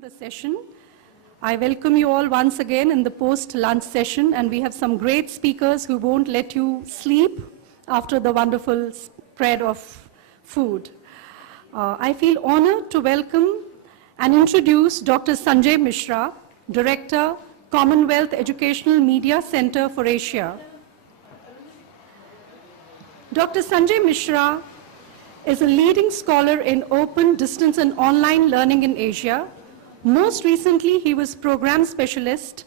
The session. I welcome you all once again in the post-lunch session, and we have some great speakers who won't let you sleep after the wonderful spread of food. I feel honored to welcome and introduce Dr. Sanjay Mishra, Director, Commonwealth Educational Media Center for Asia. Dr. Sanjay Mishra is a leading scholar in open, distance, and online learning in Asia. Most recently, he was Program Specialist,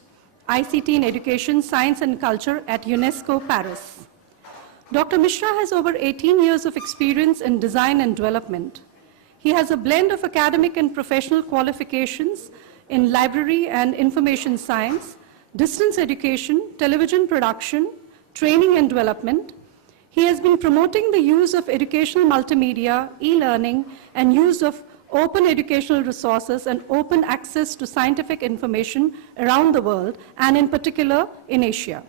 ICT in Education, Science and Culture at UNESCO Paris. Dr. Mishra has over 18 years of experience in design and development. He has a blend of academic and professional qualifications in library and information science, distance education, television production, training and development. He has been promoting the use of educational multimedia, e-learning, and use of open educational resources and open access to scientific information around the world, and in particular in Asia.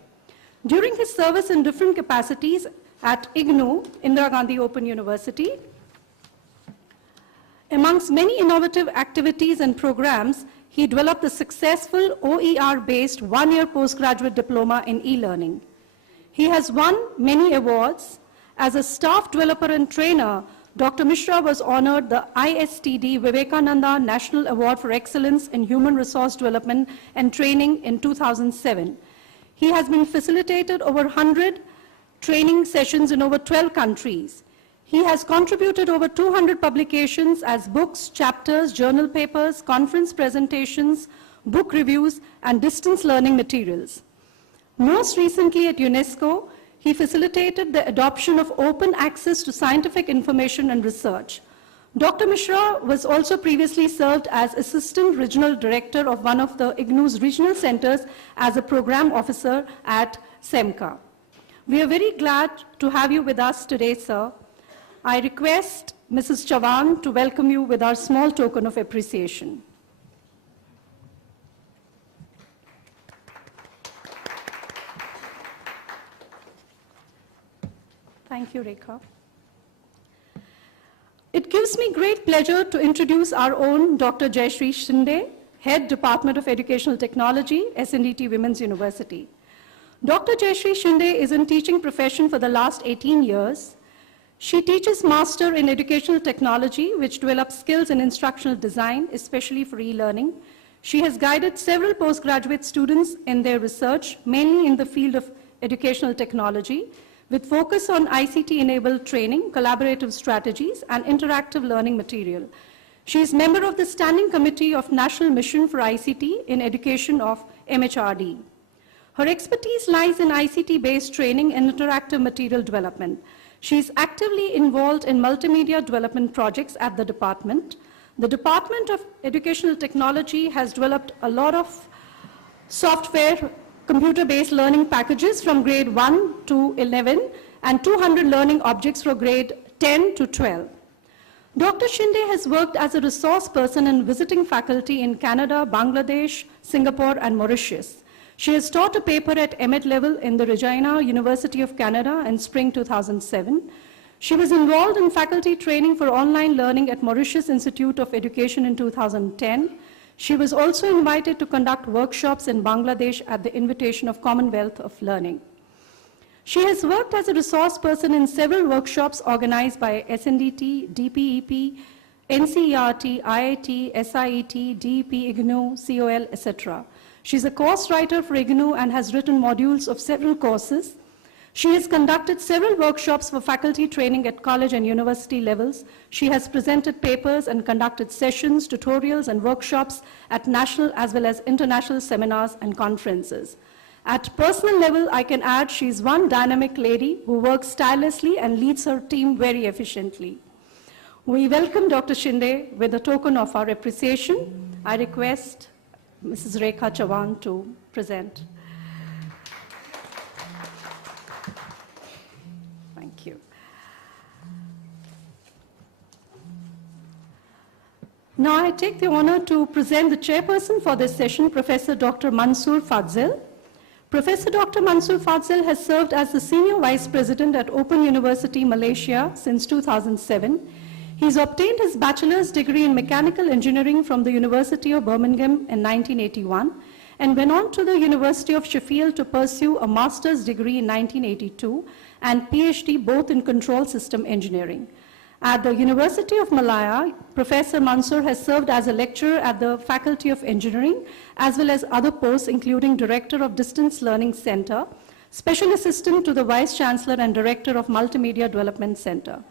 During his service in different capacities at IGNOU, Indira Gandhi Open University, amongst many innovative activities and programs, he developed the successful OER-based one-year postgraduate diploma in e-learning. He has won many awards. As a staff developer and trainer, Dr. Mishra was honored the ISTD Vivekananda National Award for Excellence in Human Resource Development and Training in 2007. He has been facilitated over 100 training sessions in over 12 countries. He has contributed over 200 publications as books, chapters, journal papers, conference presentations, book reviews, and distance learning materials. Most recently at UNESCO, he facilitated the adoption of open access to scientific information and research. Dr. Mishra was also previously served as Assistant Regional Director of one of the IGNOU's regional centers as a program officer at SEMCA. We are very glad to have you with us today, sir. I request Mrs. Chavan to welcome you with our small token of appreciation. Thank you, Rekha. It gives me great pleasure to introduce our own Dr. Jayashree Shinde, Head Department of Educational Technology, SNDT Women's University. Dr. Jayashree Shinde is in teaching profession for the last 18 years. She teaches Master in Educational Technology, which develops skills in instructional design, especially for e-learning. She has guided several postgraduate students in their research, mainly in the field of educational technology, with focus on ICT-enabled training, collaborative strategies, and interactive learning material. She is member of the Standing Committee of National Mission for ICT in Education of MHRD. Her expertise lies in ICT-based training and interactive material development. She is actively involved in multimedia development projects at the department. The Department of Educational Technology has developed a lot of software computer-based learning packages from grade 1 to 11 and 200 learning objects for grade 10 to 12. Dr. Shinde has worked as a resource person and visiting faculty in Canada, Bangladesh, Singapore, and Mauritius. She has taught a paper at MEd level in the Regina University of Canada in spring 2007. She was involved in faculty training for online learning at Mauritius Institute of Education in 2010. She was also invited to conduct workshops in Bangladesh at the invitation of Commonwealth of Learning. She has worked as a resource person in several workshops organized by SNDT, DPEP, NCERT, IIT, SIET, DEP, IGNOU, COL, etc. She's a course writer for IGNOU and has written modules of several courses. She has conducted several workshops for faculty training at college and university levels. She has presented papers and conducted sessions, tutorials, and workshops at national as well as international seminars and conferences. At personal level, I can add she's one dynamic lady who works tirelessly and leads her team very efficiently. We welcome Dr. Shinde with a token of our appreciation. I request Mrs. Rekha Chavan to present. Thank you. Now I take the honor to present the chairperson for this session, Professor Dr. Mansoor Fadzil. Professor Dr. Mansoor Fadzil has served as the Senior Vice President at Open University Malaysia since 2007. He's obtained his bachelor's degree in mechanical engineering from the University of Birmingham in 1981 and went on to the University of Sheffield to pursue a master's degree in 1982 and PhD both in control system engineering. At the University of Malaya, Professor Mansoor has served as a lecturer at the Faculty of Engineering, as well as other posts, including Director of Distance Learning Center, Special Assistant to the Vice Chancellor and Director of Multimedia Development Center.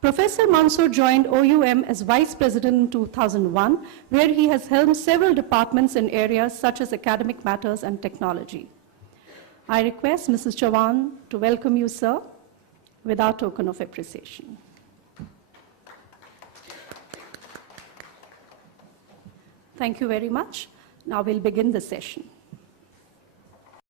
Professor Mansoor joined OUM as Vice President in 2001, where he has helmed several departments in areas such as academic matters and technology. I request Mrs. Chauhan to welcome you, sir, with our token of appreciation. Thank you very much. Now we'll begin the session.